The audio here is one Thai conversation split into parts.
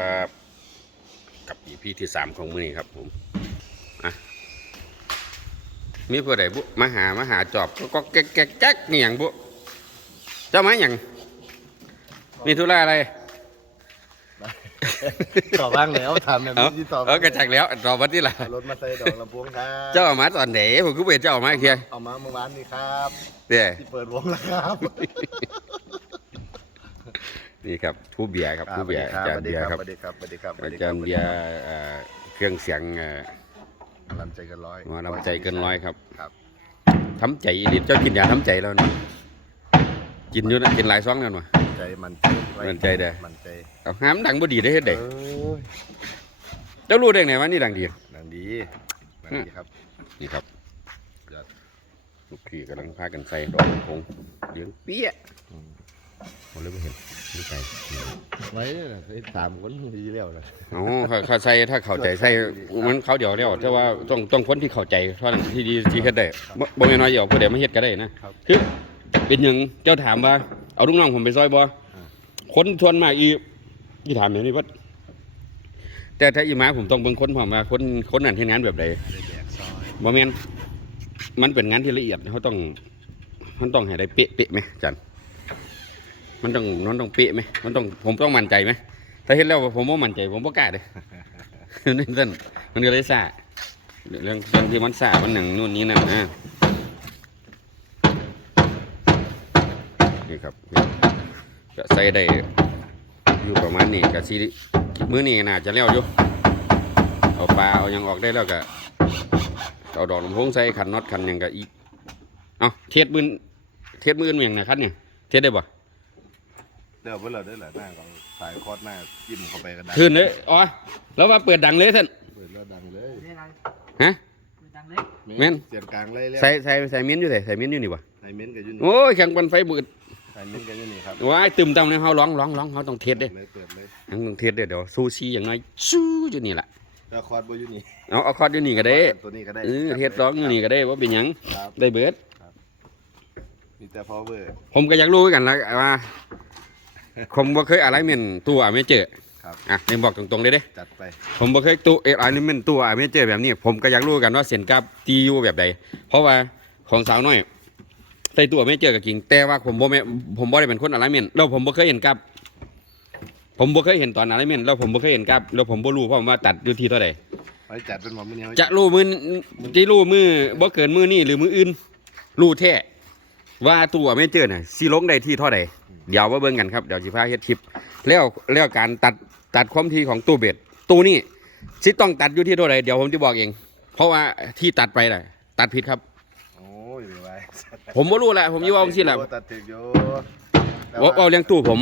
ครับ กับอีพีที่สามของมือนี้ครับผมอะมีผู้ใดบุมาหามาหาจอบก็ก็แก๊กแก๊กแก๊กนี่อย่างบุเจ้ามาอย่างมีธุระอะไรตอบบ้างแล้วถามแบบเอานี้ที่ตอบเออกระจักแล้วตอบวันที่ละเอารถมาใส่ดอกลำโพงครับเจ้าเอามาตอนไหนผมก็เวเจ้าเอามาอีกเทียเอามาเมื่อวานนี้ครับเด้ที่เปิดวงแล้วครับ นี่ครับผู้เบียร์ครับผู้เบียร์อาจารย์เบียร์ครับสวัสดีครับสวัสดีครับสวัอาสดีคจาบรย์เบียร์เอ่อเครื่องเสียงเอ่อลำใจเกันร้อยหมอลำใจเกินร้อยครับครับทำใจอีหลิเจ้ากินยาทำใจแล้วนะกินอยู่นะกินหลายซองนั่นวะใจมันใจไว้มั่นใจเด้อมันใจเอาห้ามดังบ่ดีได้เฮ็ดได้เอ้ยเจ้ารู้ได้ไงว่านี่ดังดีนั่นดีนั่นดีครับนี่ครับยอดลูกพี่กำลังพากันใส่ดอกลำโพงเลี้ยงเปี้ยอืม ผมเลยไม่เห็นนี่ใส่ไว้เนี่ยนะสามคนดีแล้วนะอ๋อเขาเขาใส่ถ้าเข้าใจใส่มันเขาเดี๋ยวแล้วแต่ว่าต้องต้องคนที่เข้าใจเท่านั้นที่ดีที่เฮ็ดได้บ่บ่แม่นว่าอย่าเอาผู้ใดมาเฮ็ดก็ได้นะครับคือเป็นหยังเจ้าถามว่า เอาลูกน้องผมไปซอยบ่คนชวนมากอีอีถามอย่างนี้ว่าแต่ถ้าอีมาผมต้องเบิ่งคนพร้อมว่าคนคนนั้นเฮ็ดงานแบบใดได้แบกซอยบ่แม่นมันเป็นงานที่ละเอียดเขาต้องมันต้องให้ได้เป๊ะเป๊ะไหมอาจัน มันต้องมันต้องเป๊ะไหมมันต้องผมต้องมั่นใจไหมถ้าเห็นแล้วผมบ่มั่นใจ ผมบ่กล้าเลยนั่นนั่นมันก็เลยซาเรื่องเรื่องที่มันซามันหนังนู่นนี่นั่นนะนี่ครับก็ใส่ได้อยู่ประมาณนี้กับซีมื้อนี้น่าจะแล้วอยู่เอาปลาเอายังออกได้แล้วก็เอาดอกลำโพงใส่ขันน็อตขันยังก็อีเอาเทสมือเทสมืออนอย่างนะครับเนี่ยเทสได้ป่ะ เดี๋ยวเพื่อนเราได้แหละหน้าของสายคอดหน้าจิ้มเข้าไปกันได้คืนเลยอ๋อแล้วว่าเปิดดังเลยท่านเปิดแล้วดังเลยนี่ไงฮะดังเล็กแม่น เสียงกลางเลยแล้วใส่ใส่ใส่มิ้นท์อยู่ใส่ใส่มิ้นท์อยู่นี่ป่ะไฮเม้นกับยูนี่โอ้ยแข่งปันไฟบืดไฮเม้นกับยูนี่ครับว้ายตึมตำเลยเขาร้องร้องร้องเขาต้องเทสเด้เลยเปิดเลยเขาต้องเทสเด้เดี๋ยวซูชิอย่างน้อยซูอยู่นี่แหละแล้วคอร์ดบอยูนี่เอาเอาคอร์ดอยู่นี่ก็ได้ตัวนี้ก็ได้เออเทสร้องอยู่นี่ก็ได้ว่าเป็นหยังครับได้เบิดมีแต่ power ผมก็อยากรู้กันแล้วว่า ผมบ่เคยอะไรเมนตัวไม่เจอครับอะนี่บอกตรงๆเลยเด้จัดไป ผมบ่เคยตัวเอไอนี่มันตัวไม่เจอแบบนี้ผมก็อยากรู้กันว่าเสียนกับตีอยู่แบบใดเพราะว่าของสาวน้อยใส่ตัวไม่เจอกับจริงแต่ว่าผมบ่แม่ผมบ่ได้เป็นคนอะไรเมนแล้วผมบ่เคยเห็นกับผมบ่เคยเห็นตอนอะไรเมนแล้วผมบ่เคยเห็นกับแล้วผมบ่รู้เพราะว่าตัดอยู่ที่เท่าใดไว้จัดเป็นหมอมือนี้จะรู้มือที่รู้มือบ่เกินมือนี่หรือมืออื่นรู้แท้ ว่าตัวไม่เจอน่ะสิลงได้ที่เท่าใดเดี๋ยวมาเบิ่งกันครับเดี๋ยวสิพาเฮ็ดคลิปแล้วแล้วการตัดตัดความถี่ของตู้เบ็ดตู้นี้สิต้องตัดอยู่ที่เท่าใดเดี๋ยวผมจะบอกเอง เพราะว่าที่ตัดไปน่ะตัดผิดครับ โอ้ยไม่ไหวผมบ่รู้แหละผมอยู่ว่าจังซี่แหละ ตัดถึกอยู่เว่าเว้าเลี้ยงตู้ผม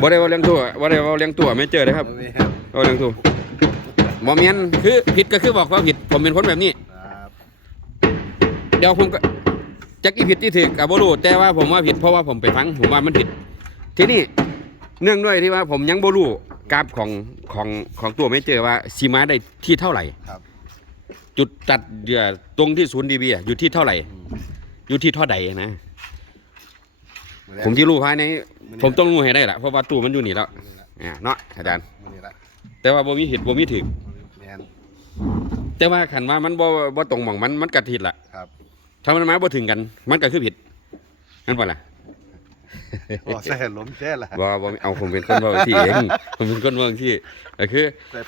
บ่ได้เว่าเลี้ยงตู้บ่ได้เว่าเลี้ยงตู้ไม่เจอเลยครับบ่มีครับเว้าเลี้ยงตู้บ่แม่นคือผิดก็คือบอกว่าผิด ผมเป็นคนแบบนี้ ครับ เดี๋ยวผมก็ จักอีผิดที่ถูกกับบ่รู้แต่ว่าผมว่าผิดเพราะว่าผมไปฟังผมว่ามันผิด ทีนี้เนื่องด้วยที่ว่าผมยังบ่รู้กราฟของของของตัวไม่เจอว่าสีมาได้ที่เท่าไหร่ ครับ จุดตัดเดือตรงที่ศูนย์ดีบีอยู่ที่เท่าไหร่อืมอยู่ที่เท่าใดนะอแรกผมที่รู้ภายในอนี้ผมต้องรู้ให้ได้ละเพราะว่าตู้มันอยู่นี่แล้วมื้อนี้ละอ่าเนาะอาจารย์มื้อนี้ละแต่ว่าบ่มีผิดบ่มีถูกแม่นแต่ว่าคันว่ามันบ่บ่ตรงหม่องมันมันก็ผิดล่ะครับ ถ้ามันมาบ่ถึงกัน มันก็คือผิดนั่นบ่ล่ะโอ้แซ่ล้มแซ่ละว่าว่าเอาผมเป็นคนเว่าที่เองผมเป็นคนเว่าที่ก็คือแต่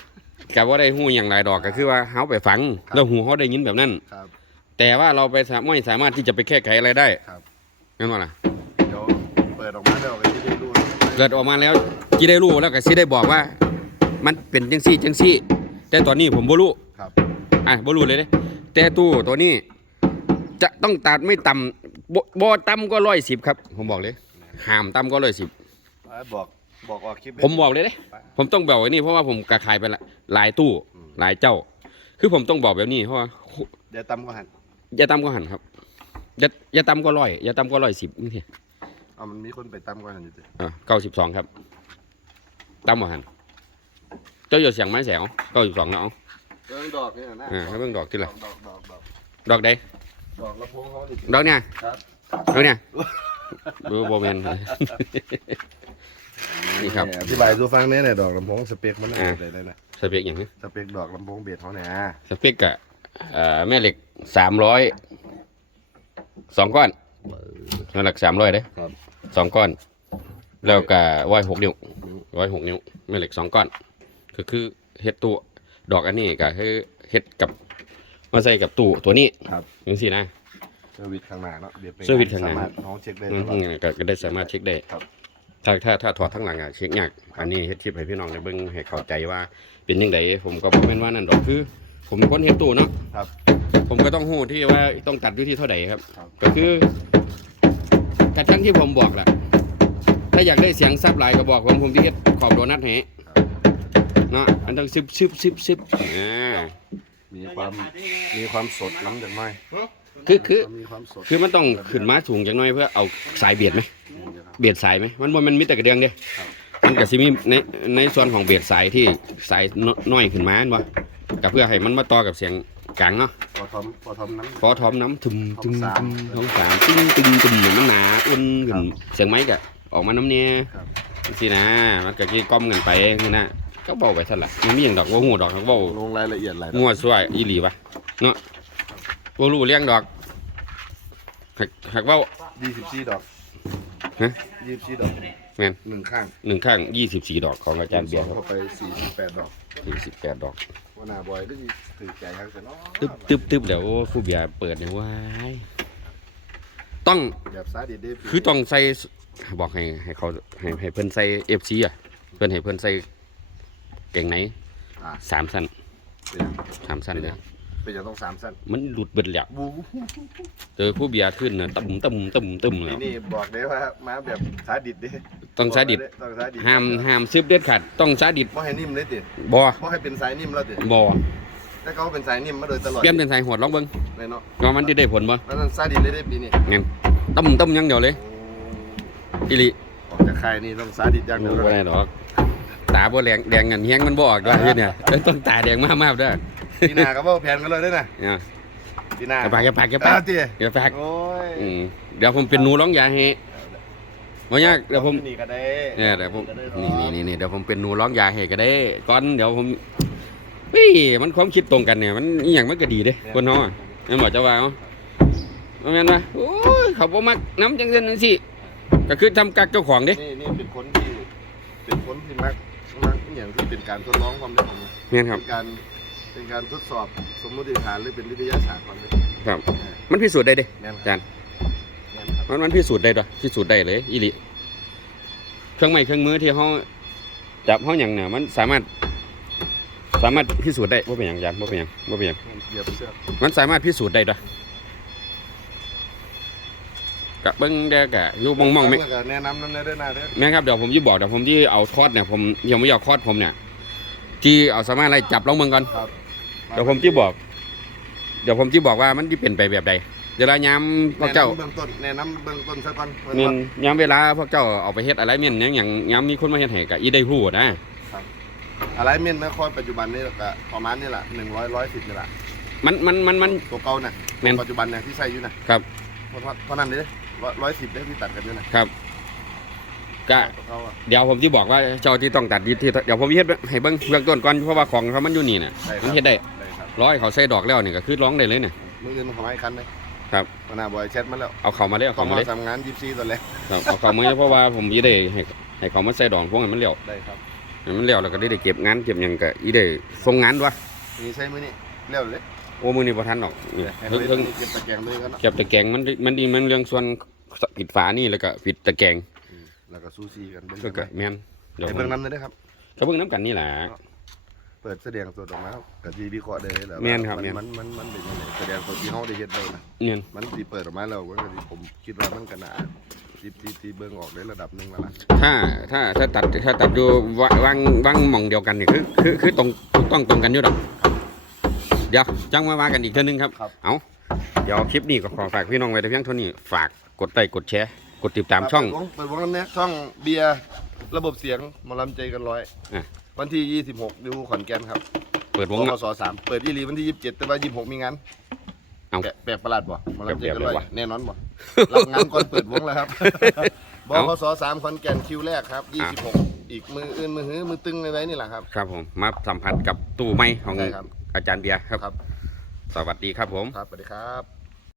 กับว่าได้หูอย่างไรดอกก็คือว่าเขาไปฟังครับแล้วหูเขาได้ยินแบบนั้นครับแต่ว่าเราไปสามไม่สามารถที่จะไปแก้ไขอะไรได้ครับงั้นว่าล่ะเดี๋ยวเปิดออกมาเดี๋ยวก็จะได้ดูเกิดออกมาแล้วจีได้รู้แล้วก็สิได้บอกว่า มันเป็นจังซี่จังซี่ แต่ตอนนี้ผมบ่รู้ครับอะบ่รู้เลยเด้แต่ตู้ตัวนี้ จะต้องตัดไม่ต่ำบ่บ่ต่ำก็ร้อยสิบครับ ผมบอกเลยห้ามต่ำก็ร้อยสิบอ่าบอกบอกออกคลิปผมบอกเลยเด้ผมต้องบอกไว้นี่เพราะว่าผมกระขายไปละหลายตู้อืมหลายเจ้า คือผมต้องบอกแบบนี้เพราะว่าเดี๋ยวตำก็หันอย่าต่ำก็หันครับอย่าอย่าต่ำก็ร้อยอย่าต่ำก็ร้อยสิบนี่เอามันมีคนไปตำก็หันอยู่ดิอ่าเก้าสิบสองครับต่ำก็หันเจ้าหยดเสียงไม้แสวเก้าสิบสองเนาะเอาเรื่องดอกนี่นะอ่าให้เบิ่งดอกที่ละดอกดอกดอกดอกใด ดอกละพวงเขาดิดอกเนี่ยครับดอกเนี่ยดูโบแมนนี่ครับอธิบายสู่ฟังเนี่ยเนี่ยดอกลำโพงสเปคมันน่าอ่าจะได้เลยนะสเปคอย่างนี้สเปคดอกลำโพงเบสเขาเนี่ยสเปกกะเอ่อแม่เหล็กสามร้อยสองก้อนแม่เหล็กสามร้อยเด้ครับสองก้อน แล้วก็ร้อยหกนิ้วร้อยหกนิ้วแม่เหล็กสองก้อน ก็คือเฮ็ดตู้ดอกอันนี้ก็คือเฮ็ดกับ มาใส่กับตู้ตัวนี้ครับจังซี่นะเซอร์วิสข้างหน้าเนาะเบียดไปเซอร์วิสข้างหน้าสมรถน้องเช็คได้อืตมลอดก็ก็ได้สามารถเช็คได้ครับถ้าถ้าถ้าถอดทั้งหลังอะเช็คยากอันนี้เฮ็ดทิปให้พี่น้องได้เบิ่งให้เข้าใจว่าเป็นยังไงผมก็บ่แม่นว่านั่นดอกคือ ผมเป็นคนเฮ็ดตู้เนาะครับ ผมก็ต้องหู้ที่ว่าต้องตัดอยู่ที่เท่าไหร่ครับครับก็คือกระชั้นที่ผมบอกแหละถ้าอยากได้เสียงซับหลายก็บอกผมผมที่เฮ็ดขอบโดนัทให้เนาะอันต้องซึบซึบซึบซึบอ่า มีความมีความสดน้ำจากหน้อยคือคือมีความสดคือมันต้องขึ้นมาสูงจังหน่อยเพื่อเอาสายเบียดไหมนี่นะครับเบียดสายไหมมันบ่แมันมีแต่กระเดืองเด้ครับมันก็สิมีในในส่วนของเบียดสายที่สายน้อยขึ้นมาอันบ่ก็เพื่อให้มันมาต่อกับเสียงกลางเนาะพอทอมพอทอมน้ำพอทอมน้ำถึมถึมท้องสามท้องสามตึ้งตึ้งตึ้งเหมือนมันหนาอุ่นขึ้นเสียงไม้ก็ออกมาน้ำเนี่ยครับสินะมันก็กี่ก้อมเงินไปนี่นะ ก็เบาไปสั่นละมันมีอย่างดอกว่าหูดอกเขาเบาลงรายละเอียดหลายงัวสวยอีหลีปะเนาะว่ารู้เลี้ยงดอกหักหักเบายี่สิบสี่ดอกฮะยี่สิบสี่ดอกแม่นหนึ่งข้างหนึ่งข้างยี่สิบสี่ดอกของอาจารย์เบียร์คเข้ารับไปสี่สิบแปดดอกสี่สิบแปดดอกว่าหนาบอยก็สิถือใจครับแต่เนาะตึ๊บตึ๊บตึ๊บเดี๋ยวผู้เบียร์เปิดเนี่ยว้ายต้องแบบซาดิสได้คือต้องใส่บอกให้ให้เขาให้ให้เพิ่นใส่เอฟซีอะเพิ่นให้เพิ่นใส่ เก่งไหนอ่าสามสั้นเป็นยังสามสั้นเลย เป็นยังต้องสามสั้นมันหลุดเบิดแล้วบูเจอผู้เบียร์ขึ้นน่ะตึมตึมตึมตึมแล้ทีวนี่บอกได้ว่ามาแบบซาดิสเด้ต้องซาดิสต้องซาดิสห้ามห้ามซึบเด็ดขาดต้องซาดิสบ่ให้นิ่มเลยติบ่บ่ให้เป็นสายนิ่มแล้วติบ่แต่เขาเป็นสายนิ่มมาโดยตลอดเปลี่ยนเป็นสายหดลองเบิ่งเลยเนาะว่ามันสิได้ผลบ่แล้วนั่นซาดิสเลยได้ปีนี้งั้นตึมตึมอยังเดียวเลยอีหลีออกจากค่ายนี่ต้องซาดิสอย่างเดียวบ่ได้ดอก ตาบ่แดงแดงกันเฮียงมันบ่ออกด้วยเฮ็ดเนี่ยต้องตาแดงมากๆเด้อปีหน้าก็บ่แผนกันเลยเด้อนะเนี่ยปีหน้าอย่าปากอย่าปากอย่าปากอ้วติอย่าปากโอ้ยอืมเดี๋ยวผมเป็นหนูร้องยาให้บ่ยากเดี๋ยวผมนี่ก็ได้เนี่ยเดี๋ยวผมก็ได้นี่นี่นี่นี่เดี๋ยวผมเป็นหนูร้องยาให้ก็ได้ก่อนเดี๋ยวผมเฮ้ยมันความคิดตรงกันเนี่ยมันอีหยังมันก็ดีเด้คนเฮาอะแม่นบอกเจ้าว่าเอาว่าแม่นว่าโอ้ยเขาบ่มักน้ำจังซั่นจังซี่ก็คือทำกักเจ้าของเด้นี่นี่เป็นคนที่เป็นคนที่มักมัก อหย่างที่เป็นการทดลองความได้ผมแม่นครับเป็นการเป็นการทดสอบสมมติฐานหรือเป็นวิทยาศาสตร์ความได้ครับ มันพิสูจน์ได้เด้แม่นอาครัจาบรย์ แม่นครับมันมันพิสูจน์ได้ด้วยพิสูจน์ได้เลยอีหลีเครื่องไม้เครื่องมือที่เฮาจับเฮาหยังเนี่ยมันสามารถ สามารถพิสูจน์ได้ว่าเป็นหยังอาจารย์ว่าเป็นหยังว่าเป็นหยังเหยียบเสื้อมันสามารถพิสูจน์ได้ด้วย กะเบิ้งเด้อกะอยู่มองมองๆไหมแล้วก็แนะนำนั่นเด้อนะเด้อแม่ครับเดี๋ยวผมยี่บอกเดี๋ยวผมยี่เอาคอร์ดเนี่ยผมยังไม่เอาคอร์ดผมเนี่ยที่เอาสามารถอะไรจับลองเมืองก่อนครับเดี๋ยวผมที่บอก เดี๋ยวผมที่บอกว่ามันที่เป็นไปแบบใดเดี๋ยวเราย้ำพวกเจ้าแนะนำเบื้องต้นแนะนำเบื้องต้นซะก่อนเมียนย้ำเวลาพวกเจ้าเอาไปเฮ็ดอะไรเมียนหยังอย่างย้ำมีคนมาเฮ็ดให้กะอีได้ฮู้นะอะไรเมียนนครปัจจุบันนี่ก็ประมาณนี่แหละหนึ่งร้อยร้อยสิบนี่แหละมันมันมันมัน ตัวเก่าน่ะแม่นปัจจุบันเนี่ยที่ใส่อยู่นะครับ เพราะว่าเพราะนั้นเลย ร้อยสิบได้ที่ตัดกันอยู่นะกะตัวเก่าอะเดี๋ยวผมที่บอกว่าเจ้าที่ต้องตัดที่เดี๋ยวผมเฮ็ดให้เบิ่งเบื้องต้นก่อนเพราะว่าของเขามันอยู่นี่น่ะได้คมัรันบเฮ็ดได้ได้ครับร้อยเขาใส่ดอกแล้วนี่ก็คือร้องได้เลยเนี่ย มืออื่นของไอ้คันเลยครับหัวหน้าบอยแชทมาแล้วเอาเขามาเลยเอาต้อเขางมามาเลยทำงานยิบซีตอนแรกครับเอาเขามาเลยเพราะว่าผมสิได้ให้ให้เขามาใส่ดอกพวกนั้นมันเลี้ยวได้ครับให้มันเลี้ยวแล้วก็ได้ได้เก็บงานเก็บหยังก็อีได้ส่งงานด้วยนี่ใช้มือนี่เร็วเลย โอ้มื้อนี้บ่ทันดอกนี่ให้เพิ่งเลยเพิ่งเก็บตะแกรงเลยกันเนาะเก็บตะแกรงมันมันดีมันเรื่องส่วนปิดฝานี่แล้วก็ปิดตะแกรงอืมแล้วก็ซูซีกันเบิ่งก็กันก็แม่นเดี๋ยวให้ผมเบิ่งน้ำเลยนะครับ ก็เบิ่งน้ำกันนี่แหละ เปิดแสดงสดออกมาครับกับทีวิเคราะห์ได้เลยแหละแม่นครับว่าแม่น มันมันมันเป็นยังไงแสดงสดที่เฮาได้เฮ็ดได้นะเนี่ยมันสิเปิดออกมาแล้วมันก็สิผมคิดว่ามันก็น่าที่ที่ที่เบิ่งออกได้ระดับหนึงแล้วล่ะถ้าถ้าถ้าตัดถ้าตัดอยู่วะวางวางหม่องเดียวกันนี่คือคือคือตรงถูกต้องตรงกันอยู่ดอกเดี๋ยวจังมาว่ากันอีกเท่านึงครับรบเอาเดี๋ยวคลิปนี้ก็ขอฝากพี่น้องไว้แต่เพียงเท่านี้ ฝากกดไลค์กดแชร์ กดติดตามช่อง เปิดวงน้ำเนี้ยช่องเบียร์ระบบเสียงมาลำใจกันร้อยวันที่ 26ดูขอนแก่นครับเปิดวงกเงา สสามเปิดยี่ลีวันที่ 27 แต่ว่า 26 มีงานเอ้าแปลกแปลประหลาดบ่มาลำใจกันร้อยแน่นอนบ่รับงานก่อนเปิดวงแล้วครับบเอ้าคสามขอนแก่นคิวแรกครับ 26 อีกมืออื่นมือหื้อมือตึงอะไรนี่แหละครับ ครับผม มาสัมผัสกับตู้ไม้ของใช่ครับ อาจารย์เบียร์ครับ ครับ สวัสดีครับผม ครับสวัสดีครับ